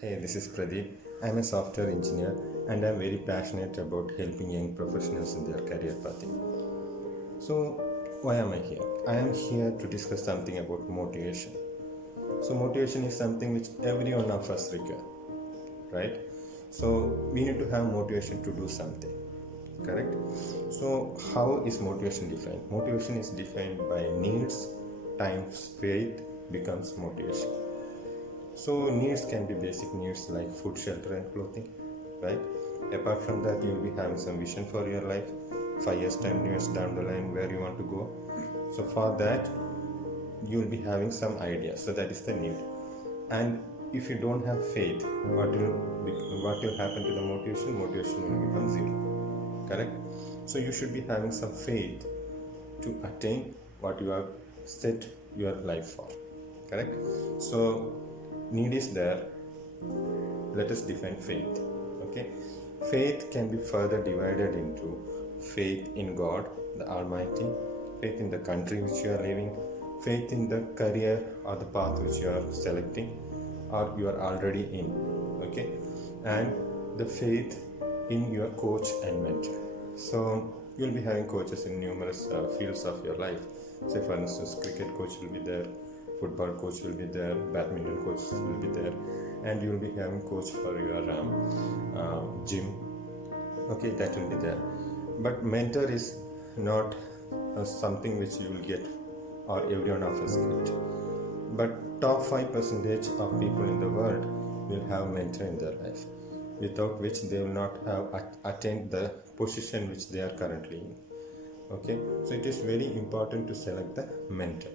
Hey, this is Pradeep. I'm a software engineer and I'm very passionate about helping young professionals in their career path. So, why am I here? I am here to discuss something about motivation. So, motivation is something which every one of us require, right? So, we need to have motivation to do something, correct? So, how is motivation defined? Motivation is defined by needs times faith becomes motivation. So needs can be basic needs like food, shelter, and clothing, right? Apart from that, you'll be having some vision for your life, 5 years, 10 years down the line where you want to go. So for that, you'll be having some ideas. So that is the need. And if you don't have faith, what will happen to the motivation? Motivation will become zero. Correct? So you should be having some faith to attain what you have set your life for. Correct? So need is there. Let us define faith. Okay, faith can be further divided into faith in God the Almighty, faith in the country which you are living, faith in the career or the path which you are selecting or you are already in. Okay, and the faith in your coach and mentor. So you'll be having coaches in numerous fields of your life. Say for instance, cricket coach will be there, football coach will be there, badminton coach will be there, and you will be having coach for your gym. Okay, that will be there. But mentor is not something which you will get or everyone of us get. But top 5% of people in the world will have mentor in their life, without which they will not have attained the position which they are currently in. Okay, so it is very important to select the mentor.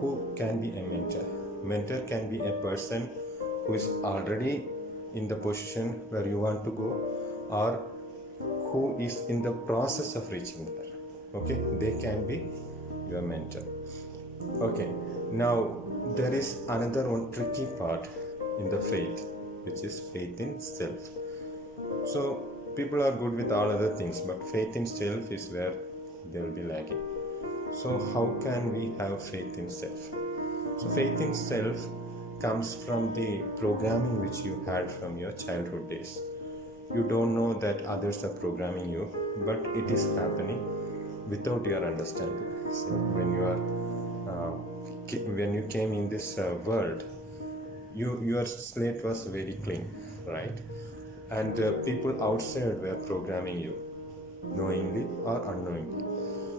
Who can be a mentor? Mentor can be a person who is already in the position where you want to go, or who is in the process of reaching there. Okay, they can be your mentor. Okay, now there is another one tricky part in the faith, which is faith in self. So people are good with all other things, but faith in self is where they will be lacking. So how can we have faith in self? So faith in self comes from the programming which you had from your childhood days. You don't know that others are programming you, but it is happening without your understanding. So when you came in this world, your slate was very clean, right? And people outside were programming you, knowingly or unknowingly.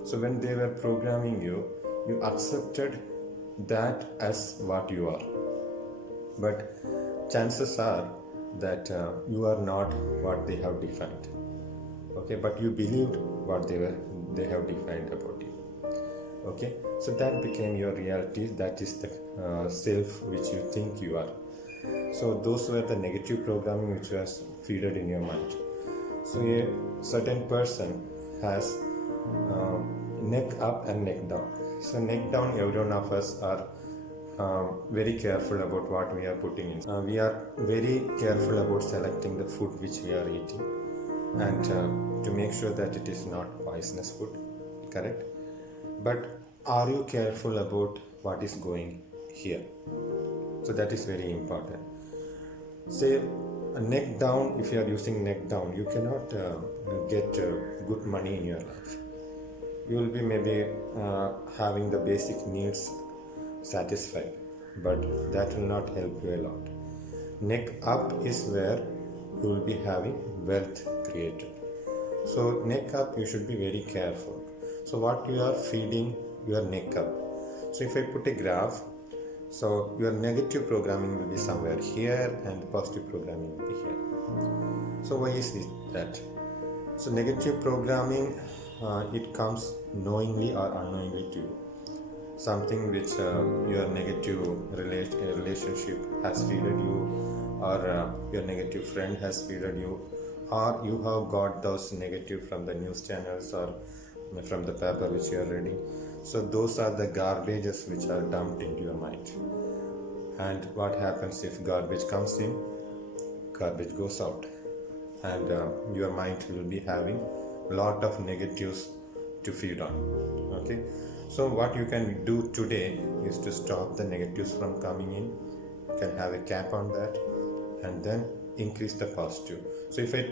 So when they were programming you, you accepted that as what you are. But chances are that you are not what they have defined. Okay, but you believed what they have defined about you. Okay, so that became your reality. That is the self which you think you are. So those were the negative programming which was fed in your mind. So a certain person has neck up and neck down. So neck down, every one of us are very careful about what we are putting in. We are very careful about selecting the food which we are eating, and to make sure that it is not poisonous food, correct? But are you careful about what is going here? So that is very important. Say neck down, if you are using neck down, you cannot get good money in your life. You will be maybe having the basic needs satisfied, but that will not help you a lot. Neck up is where you will be having wealth created. So neck up, you should be very careful. So what you are feeding your neck up. So if I put a graph, so your negative programming will be somewhere here and the positive programming will be here. So why is this that? So negative programming, it comes knowingly or unknowingly to you. Something which your negative relationship has fed you, or your negative friend has fed you, or you have got those negative from the news channels or from the paper which you are reading. So those are the garbages which are dumped into your mind. And what happens if garbage comes in? Garbage goes out, and your mind will be having a lot of negatives to feed on. Okay, so what you can do today is to stop the negatives from coming in. You can have a cap on that, and then increase the positive. So if I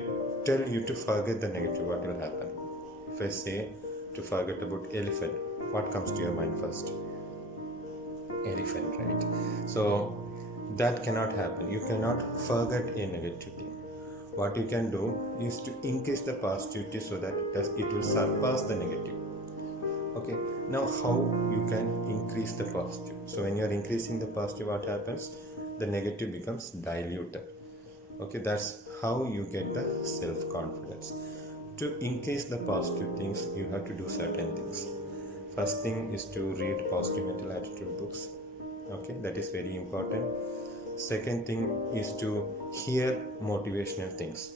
tell you to forget the negative, what will happen? If I say to forget about elephant, what comes to your mind first? Elephant, right? So that cannot happen. You cannot forget a negativity. What you can do is to increase the positivity so that it will surpass the negative. Okay, now how you can increase the positive? So when you are increasing the positive, what happens? The negative becomes diluted. Okay, that's how you get the self-confidence. To increase the positive things, you have to do certain things. First thing is to read positive mental attitude books. Okay, that is very important. Second thing is to hear motivational things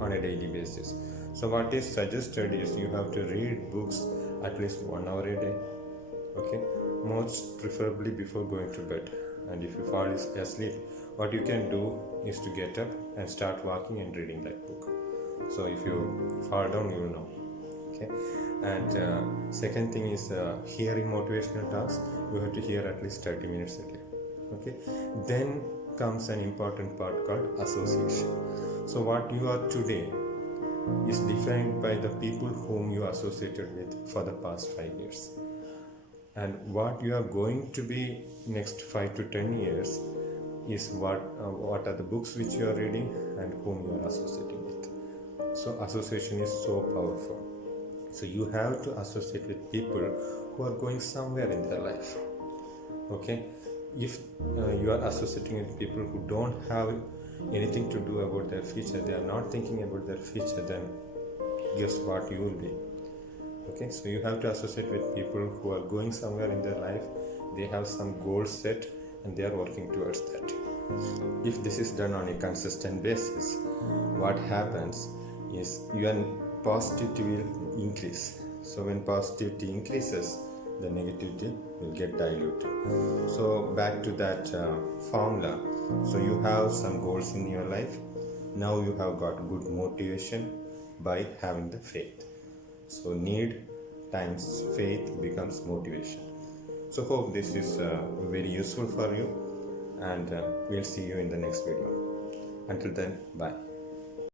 on a daily basis. So what is suggested is you have to read books at least 1 hour a day. Okay, most preferably before going to bed. And if you fall asleep, what you can do is to get up and start walking and reading that book. So if you fall down, you will know. Okay, and second thing is hearing motivational talks. You have to hear at least 30 minutes a day. Okay, then comes an important part called association. So what you are today is defined by the people whom you associated with for the past 5 years, and what you are going to be next 5 to 10 years is what are the books which you are reading and whom you are associating with. So association is so powerful. So you have to associate with people who are going somewhere in their life. Okay, if you are associating with people who don't have anything to do about their future, they are not thinking about their future, then guess what you will be. Okay, so you have to associate with people who are going somewhere in their life. They have some goals set and they are working towards that. If this is done on a consistent basis, what happens is your positivity will increase. So when positivity increases, the negativity will get diluted. So back to that formula. So you have some goals in your life. Now you have got good motivation by having the faith. So need times faith becomes motivation. So hope this is very useful for you, and we'll see you in the next video. Until then, bye.